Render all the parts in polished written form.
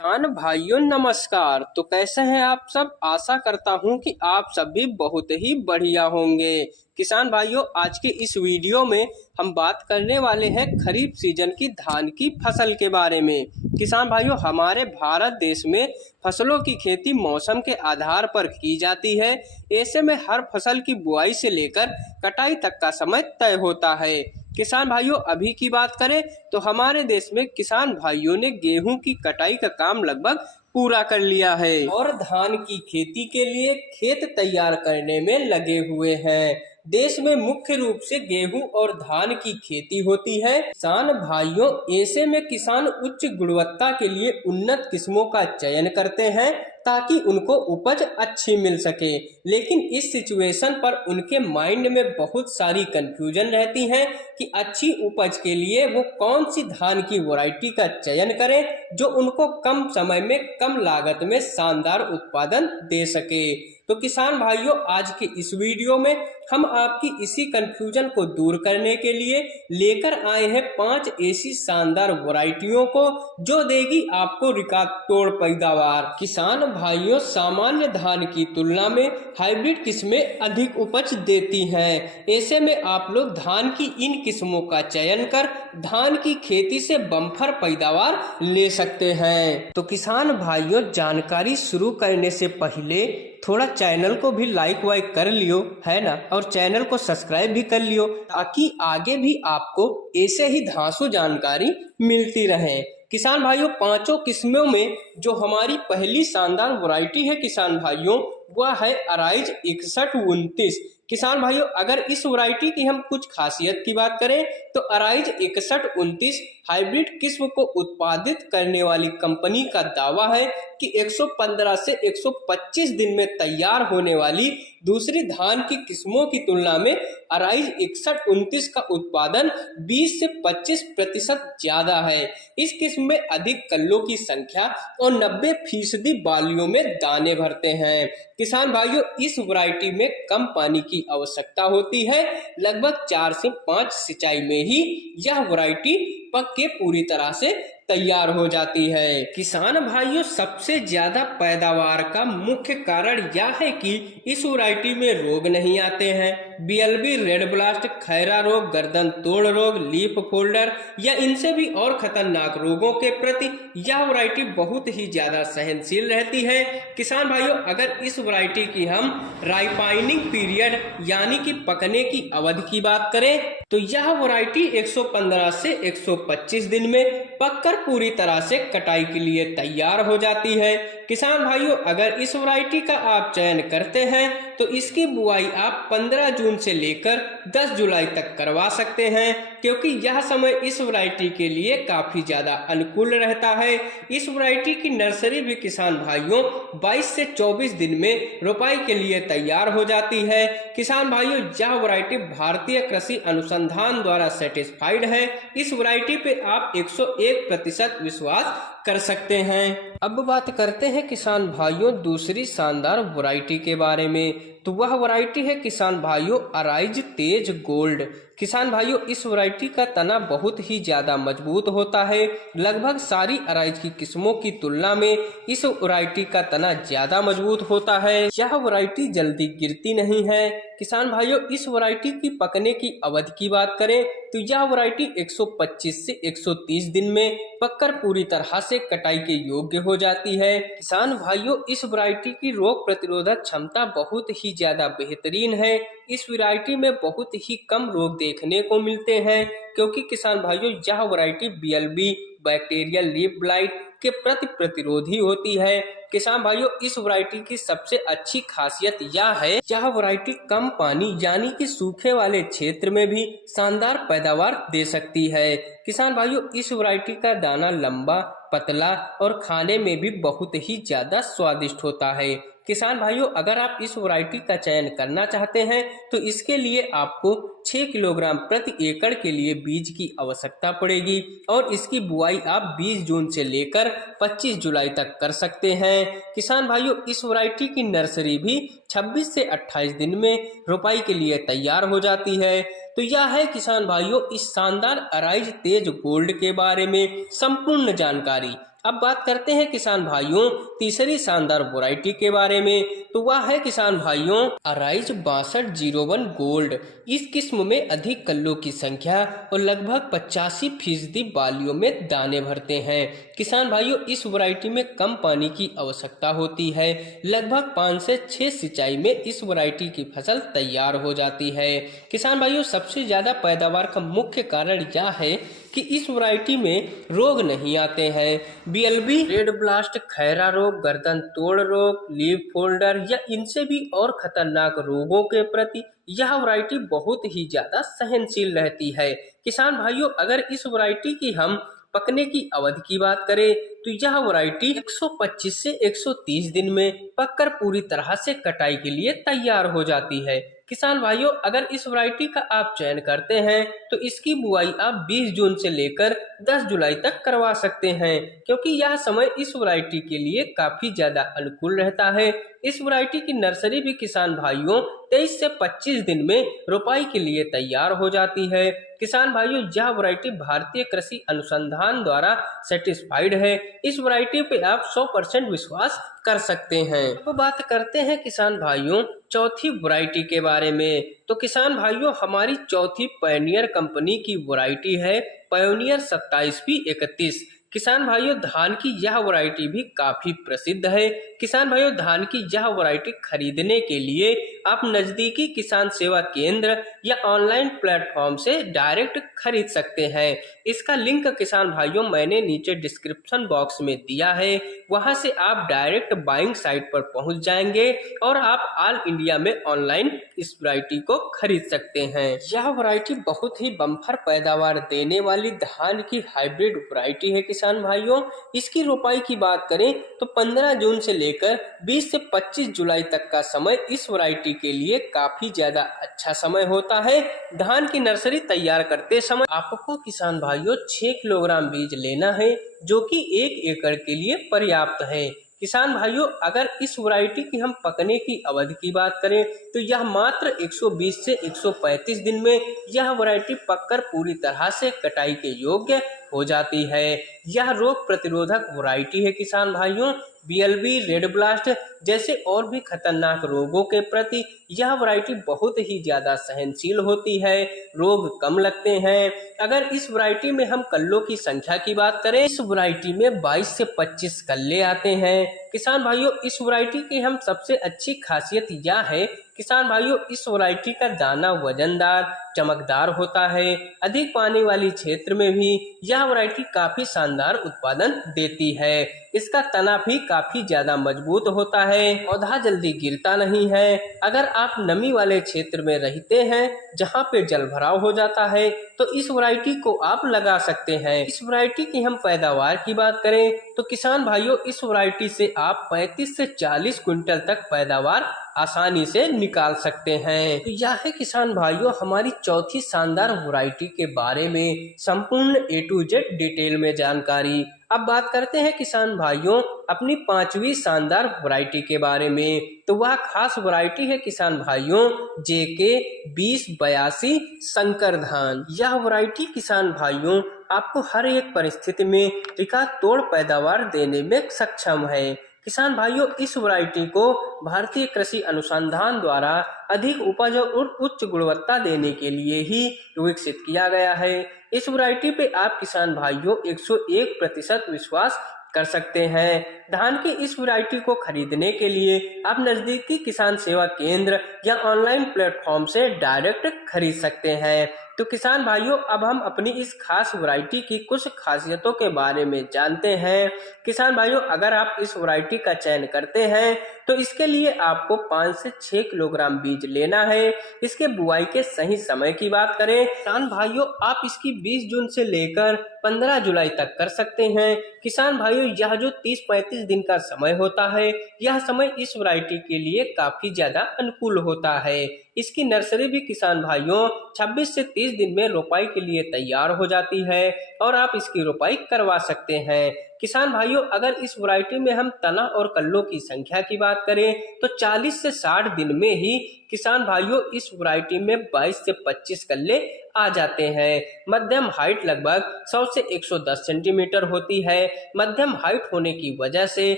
किसान भाइयों नमस्कार। तो कैसे हैं आप सब। आशा करता हूं कि आप सब भी बहुत ही बढ़िया होंगे। किसान भाइयों आज के इस वीडियो में हम बात करने वाले हैं खरीफ सीजन की धान की फसल के बारे में। किसान भाइयों हमारे भारत देश में फसलों की खेती मौसम के आधार पर की जाती है। ऐसे में हर फसल की बुआई से लेकर कटाई तक का समय तय होता है। किसान भाइयों अभी की बात करें तो हमारे देश में किसान भाइयों ने गेहूं की कटाई का काम लगभग पूरा कर लिया है और धान की खेती के लिए खेत तैयार करने में लगे हुए हैं। देश में मुख्य रूप से गेहूं और धान की खेती होती है। किसान भाइयों ऐसे में किसान उच्च गुणवत्ता के लिए उन्नत किस्मों का चयन करते हैं ताकि उनको उपज अच्छी मिल सके। लेकिन इस सिचुएशन पर उनके माइंड में बहुत सारी कंफ्यूजन रहती है कि अच्छी उपज के लिए वो कौन सी धान की वैरायटी का चयन करें जो उनको कम समय में कम लागत में शानदार उत्पादन दे सके। तो किसान भाइयों आज के इस वीडियो में हम आपकी इसी कंफ्यूजन को दूर करने के लिए लेकर आए हैं 5 ऐसी शानदार वैरायटियों को जो देगी आपको रिकॉर्ड तोड़ पैदावार। किसान भाइयों सामान्य धान की तुलना में हाइब्रिड किस्में अधिक उपज देती हैं। ऐसे में आप लोग धान की इन किस्मों का चयन कर धान की खेती से बम्पर पैदावार ले सकते हैं। तो किसान भाइयों जानकारी शुरू करने से पहले थोड़ा चैनल को भी लाइक वाइक कर लियो है ना, और चैनल को सब्सक्राइब भी कर लियो ताकि आगे भी आपको ऐसे ही धांसू जानकारी मिलती रहे। किसान भाइयों पांचों किस्मों में जो हमारी पहली शानदार वैरायटी है किसान भाइयों वह है अराइज 6129। किसान भाइयों अगर इस वैरायटी की हम कुछ खासियत की बात करें तो अराइज 6129 हाइब्रिड किस्म को उत्पादित करने वाली कंपनी का दावा है कि 115 से 125 दिन में तैयार होने वाली दूसरी धान की किस्मों की तुलना में अराइज 6129 का उत्पादन 20 से 25% ज्यादा है। इस किस्म में अधिक कल्लों की संख्या और 90% बालियों में दाने भरते हैं। किसान भाइयों इस वैरायटी में कम पानी की आवश्यकता होती है। लगभग 4 से 5 सिंचाई में ही यह वैरायटी पक के पूरी तरह से तैयार हो जाती है। किसान भाइयों सबसे ज्यादा पैदावार का मुख्य कारण यह है कि इस वैरायटी में रोग नहीं आते हैं। बीएलबी, रेड ब्लास्ट, खैरा रोग, गर्दन तोड़ रोग, लीफ फोल्डर या इनसे भी और खतरनाक रोगों के प्रति यह वैरायटी बहुत ही ज्यादा सहनशील रहती है। किसान भाइयों अगर इस वैरायटी की हम राइपाइनिंग पीरियड यानी कि पकने की अवधि की बात करें तो यह वैरायटी 115 से 125 दिन में पककर पूरी तरह से कटाई के लिए तैयार हो जाती है। किसान भाइयों अगर इस वैरायटी का आप चयन करते हैं तो इसकी बुआई आप 15 जून से लेकर 10 जुलाई तक करवा सकते हैं क्योंकि यह समय इस वैरायटी के लिए काफी ज्यादा अनुकूल रहता है। इस वैरायटी की नर्सरी भी किसान भाइयों 22 से 24 दिन में रोपाई के लिए तैयार हो जाती है। किसान भाइयों यह वैरायटी भारतीय कृषि अनुसंधान द्वारा सर्टिफाइड है। इस वैरायटी पे आप 101% विश्वास कर सकते हैं। अब बात करते हैं किसान भाइयों दूसरी शानदार वैरायटी के बारे में। तो वह वैरायटी है किसान भाइयों अराइज तेज गोल्ड। किसान भाइयों इस वैरायटी का तना बहुत ही ज्यादा मजबूत होता है। लगभग सारी अराइज की किस्मों की तुलना में इस वैरायटी का तना ज्यादा मजबूत होता है। यह वैरायटी जल्दी गिरती नहीं है। किसान भाइयों इस वैरायटी की पकने की अवधि की बात करें तो यह वैरायटी 125 से 130 दिन में पककर पूरी तरह से कटाई के योग्य हो जाती है। किसान भाइयों इस वैरायटी की रोग प्रतिरोधक क्षमता बहुत ही ज्यादा बेहतरीन है। इस वैरायटी में बहुत ही कम रोग देखने को मिलते हैं क्योंकि किसान भाइयों यह variety BLB, bacterial leaf blight के प्रति प्रतिरोधी होती है। किसान भाइयों इस वैरायटी की सबसे अच्छी खासियत यह है यह वैरायटी कम पानी यानी कि सूखे वाले क्षेत्र में भी शानदार पैदावार दे सकती है। किसान भाइयों इस वैरायटी का दाना लंबा, पतला और खाने में भी बहुत ही ज्यादा स्वादिष्ट होता है। किसान भाइयों अगर आप इस वैरायटी का चयन करना चाहते हैं तो इसके लिए आपको 6 किलोग्राम प्रति एकड़ के लिए बीज की आवश्यकता पड़ेगी और इसकी बुआई आप 20 जून से लेकर 25 जुलाई तक कर सकते हैं। किसान भाइयों इस वैरायटी की नर्सरी भी 26 से 28 दिन में रोपाई के लिए तैयार हो जाती है। तो यह है किसान भाइयों इस शानदार अराइज तेज गोल्ड के बारे में संपूर्ण जानकारी। अब बात करते हैं किसान भाइयों तीसरी शानदार वैरायटी के बारे में, तो वह है किसान भाइयों अराइज 6201 गोल्ड। इस किस्म में अधिक कल्लों की संख्या और लगभग 85% बालियों में दाने भरते हैं। किसान भाइयों इस वैरायटी में कम पानी की आवश्यकता होती है। लगभग 5 से 6 सिंचाई में इस वैरायटी की फसल तैयार हो जाती है। किसान भाइयों सबसे ज्यादा पैदावार का मुख्य कारण यह है कि इस वैरायटी में रोग नहीं आते हैं। बीएलबी, रेड ब्लास्ट, खैरा रोग, गर्दन तोड़ रोग, लीफ फोल्डर या इनसे भी और खतरनाक रोगों के प्रति यह वैरायटी बहुत ही ज्यादा सहनशील रहती है। किसान भाइयों अगर इस वैरायटी की हम पकने की अवधि की बात करें तो यह वैरायटी 125 से 130 दिन में पककर पूरी तरह से कटाई के लिए तैयार हो जाती है। किसान भाइयों अगर इस वैरायटी का आप चयन करते हैं तो इसकी बुआई आप 20 जून से लेकर 10 जुलाई तक करवा सकते हैं, क्योंकि यह समय इस वैरायटी के लिए काफी ज्यादा अनुकूल रहता है। इस वैरायटी की नर्सरी भी किसान भाइयों 23 से 25 दिन में रोपाई के लिए तैयार हो जाती है। किसान भाइयों यह वैरायटी भारतीय कृषि अनुसंधान द्वारा सर्टिफाइड है। इस वैरायटी पे आप 100% विश्वास कर सकते हैं। अब बात करते हैं किसान भाइयों चौथी वैरायटी के बारे में, तो किसान भाइयों हमारी चौथी पायोनियर कंपनी की वैरायटी है पायोनियर 27P31। किसान भाइयों धान की यह वैरायटी भी काफी प्रसिद्ध है। किसान भाइयों धान की यह वैरायटी खरीदने के लिए आप नजदीकी किसान सेवा केंद्र या ऑनलाइन प्लेटफॉर्म से डायरेक्ट खरीद सकते हैं। इसका लिंक किसान भाइयों मैंने नीचे डिस्क्रिप्शन बॉक्स में दिया है, वहां से आप डायरेक्ट बाइंग साइट पर पहुंच जाएंगे और आप ऑल इंडिया में ऑनलाइन इस वैरायटी को खरीद सकते हैं। यह वैरायटी बहुत ही बम्पर पैदावार देने वाली धान की हाइब्रिड वैरायटी है। किसान भाइयों इसकी रोपाई की बात करें तो 15 जून से लेकर 20 से 25 जुलाई तक का समय इस वैरायटी के लिए काफी ज्यादा अच्छा समय होता है। धान की नर्सरी तैयार करते समय आपको किसान भाइयों 6 किलोग्राम बीज लेना है, जो कि 1 एकड़ के लिए पर्याप्त है। किसान भाइयों अगर इस वैरायटी की हम पकने की अवधि की बात करें तो यह मात्र 120 से 135 दिन में यह वैरायटी पककर पूरी तरह से कटाई के योग्य हो जाती है। यह रोग प्रतिरोधक वैरायटी है किसान भाइयों। बीएलबी, रेड ब्लास्ट जैसे और भी खतरनाक रोगों के प्रति यह वैरायटी बहुत ही ज्यादा सहनशील होती है, रोग कम लगते हैं। अगर इस वैरायटी में हम कल्लों की संख्या की बात करें, इस वैरायटी में 22 से 25 कल्ले आते हैं। किसान भाइयों इस वैरायटी की हम सबसे अच्छी खासियत यह है किसान भाइयों इस वैरायटी का दाना वजनदार चमकदार होता है। अधिक पानी वाली क्षेत्र में भी यह वैरायटी काफी शानदार उत्पादन देती है। इसका तना भी काफी ज्यादा मजबूत होता है, पौधा जल्दी गिरता नहीं है। अगर आप नमी वाले क्षेत्र में रहते हैं जहां पे जल भराव हो जाता है तो इस वैरायटी को आप लगा सकते हैं। इस वैरायटी की हम पैदावार की बात करें तो किसान भाइयों इस वैरायटी से आप 35 से 40 क्विंटल तक पैदावार आसानी से निकाल सकते हैं। तो यह है किसान भाइयों हमारी चौथी शानदार वैरायटी के बारे में संपूर्ण A to Z डिटेल में जानकारी। अब बात करते हैं किसान भाइयों अपनी पांचवी शानदार वैरायटी के बारे में, तो वह खास वैरायटी है किसान भाइयों JK 2082 संकर धान। यह वैरायटी किसान भाइयों आपको हर एक परिस्थिति में रिकॉर्ड तोड़ पैदावार देने में सक्षम है। किसान भाइयों इस वैरायटी को भारतीय कृषि अनुसंधान द्वारा अधिक उपज और उच्च गुणवत्ता देने के लिए ही विकसित किया गया है। इस वैरायटी पे आप किसान भाइयों 101% विश्वास कर सकते हैं। धान की इस वैरायटी को खरीदने के लिए आप नजदीकी किसान सेवा केंद्र या ऑनलाइन प्लेटफॉर्म से डायरेक्ट खरीद सकते हैं। तो किसान भाइयों अब हम अपनी इस खास वैरायटी की कुछ खासियतों के बारे में जानते हैं। किसान भाइयों अगर आप इस वैरायटी का चयन करते हैं तो इसके लिए आपको 5 से 6 किलोग्राम बीज लेना है। इसके बुआई के सही समय की बात करें किसान भाइयों आप इसकी 20 जून से लेकर 15 जुलाई तक कर सकते हैं। किसान भाइयों यह जो 30-35 दिन का समय होता है यह समय इस वैरायटी के लिए काफी ज्यादा अनुकूल होता है। इसकी नर्सरी भी किसान भाइयों 26 से 30 दिन में रोपाई के लिए तैयार हो जाती है और आप इसकी रोपाई करवा सकते हैं। किसान भाइयों अगर इस वैरायटी में हम तना और कल्लों की संख्या की बात करें तो 40 से 60 दिन में ही किसान भाइयों इस वैरायटी में 22 से 25 कल्ले आ जाते हैं। मध्यम हाइट लगभग 100 से 110 सेंटीमीटर होती है। मध्यम हाइट होने की वजह से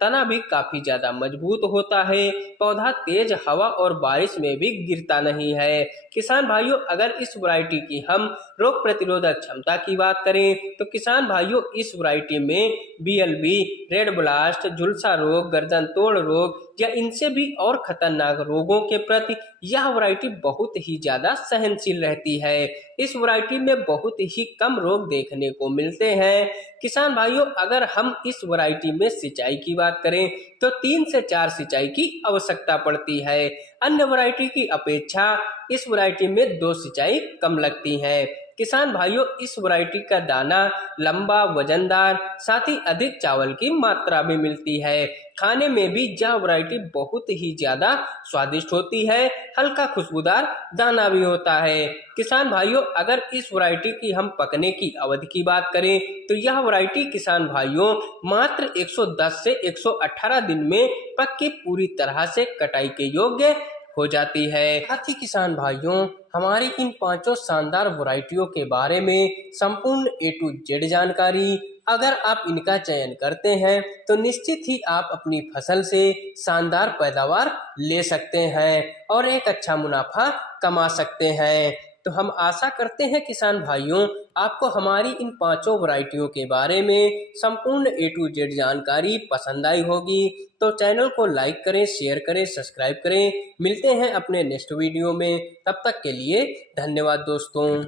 तना भी काफी ज्यादा मजबूत होता है। पौधा तेज हवा और बारिश में भी गिरता नहीं है। किसान भाइयों अगर इस वैरायटी की हम रोग प्रतिरोधक क्षमता की बात करें तो किसान भाइयों इस वैरायटी में BLB, रेड ब्लास्ट, झुलसा रोग, गर्दन तोड़ रोग या इनसे भी और खतरनाक रोगों के प्रति यह वैरायटी बहुत ही ज्यादा सहनशील रहती है। इस वैरायटी में बहुत ही कम रोग देखने को मिलते हैं। किसान भाइयों अगर हम इस वैरायटी में सिंचाई की बात करें तो 3 से 4 सिंचाई की आवश्यकता पड़ती है। अन्य वैरायटी की अपेक्षा इस वैरायटी में 2 सिंचाई कम लगती है। किसान भाइयों इस वैरायटी का दाना लंबा, वजनदार, साथ ही अधिक चावल की मात्रा भी मिलती है। खाने में भी यह वैरायटी बहुत ही ज्यादा स्वादिष्ट होती है। हल्का खुशबूदार दाना भी होता है। किसान भाइयों अगर इस वैरायटी की हम पकने की अवधि की बात करें तो यह वैरायटी किसान भाइयों मात्र 110 से 118 दिन में पक के पूरी तरह से कटाई के योग्य हो जाती है। साथ ही किसान भाइयों हमारी इन 5 शानदार वैरायटियों के बारे में संपूर्ण A to Z जानकारी अगर आप इनका चयन करते हैं तो निश्चित ही आप अपनी फसल से शानदार पैदावार ले सकते हैं और एक अच्छा मुनाफा कमा सकते हैं। तो हम आशा करते हैं किसान भाइयों आपको हमारी इन 5 वैरायटियों के बारे में संपूर्ण A to Z जानकारी पसंद आई होगी। तो चैनल को लाइक करें, शेयर करें, सब्सक्राइब करें। मिलते हैं अपने नेक्स्ट वीडियो में, तब तक के लिए धन्यवाद दोस्तों।